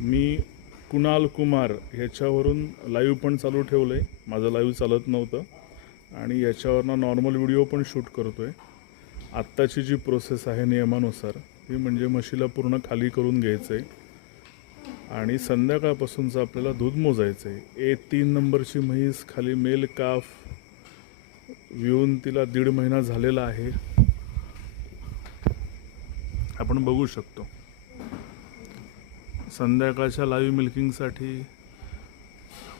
मी कुणाल कुमार ह्याच्यावरून लाईव्ह पण चालू ठेवलं आहे. माझं लाईव्ह चालत नव्हतं आणि याच्यावरनं नॉर्मल व्हिडिओ पण शूट करतो आहे. आत्ताची जी प्रोसेस आहे नियमानुसार ती म्हणजे म्हशीला पूर्ण खाली करून घ्यायचं आहे आणि संध्याकाळपासूनचं आपल्याला दूध मोजायचं आहे. A3 नंबरची म्हैस खाली मेल काफ विऊन तिला 1.5 महिना झालेला आहे. आपण बघू शकतो. संध्याकाळच्या लाईव्ह मिल्किंगसाठी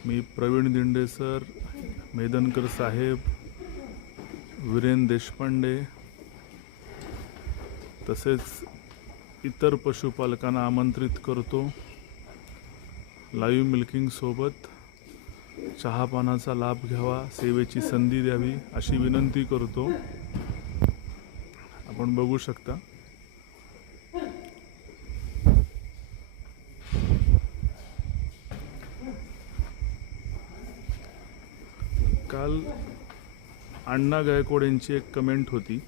मी प्रवीण दिंडे सर, मेदनकर साहेब, वीरेन देशपांडे तसेच इतर पशुपालकांना आमंत्रित करतो. लाईव्ह मिल्किंग सोबत चहापानाचा लाभ घ्यावा, सेवेची संधी द्यावी अशी विनंती करतो. आपण बघू शकता. काल अण्णा गायकवाड यांची एक कमेंट होती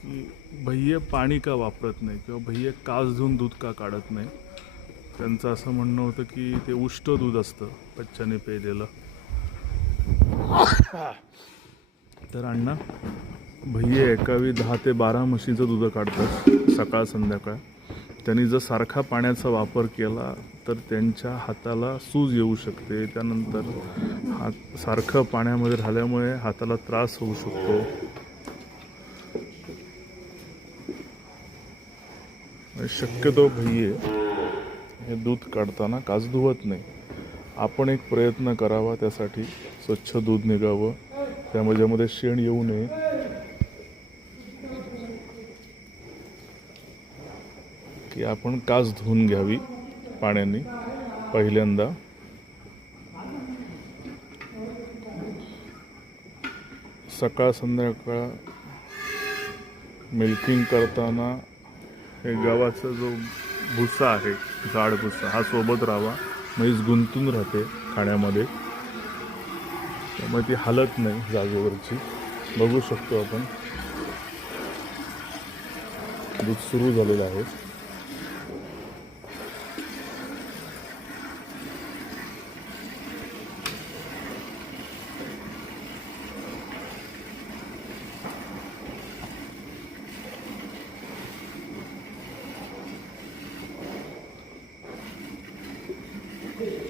की भैये पाणी का वापरत नाही किंवा भैये कास धुवून दूध का काढत नाही. त्यांचं असं म्हणणं होतं की ते उष्ट दूध असतं बच्चाने पेलेलं. तर अण्णा, भैये एकावी 10 ते 12 म्हशीचं दूध काढतात सकाळ संध्याकाळ. त्यांनी जर सारखा पाण्याचा वापर केला तर त्यांच्या हाताला सूज येऊ शकते. त्यानंतर हात सारखं पाण्यामध्ये राहिल्यामुळे हाताला त्रास होऊ शकतो. शक्यतो भैये हे दूध काढताना कास धुवत नाही. आपण एक प्रयत्न करावा त्यासाठी. स्वच्छ दूध निघावं, त्यामध्ये शेण येऊ नये. की आपण कास धुवून घ्यावी पाण्याने पहिल्यांदा. सकाळ संध्याकाळ मिल्किंग करताना हे गव्हाचा जो भुसा आहे, जाड भुसा, हा सोबत राहावा. म्हैस गुंतून राहते खाण्यामध्ये, त्यामुळे ती हालत नाही जागेवरची. बघू शकतो आपण दूध सुरू झालेलं आहे.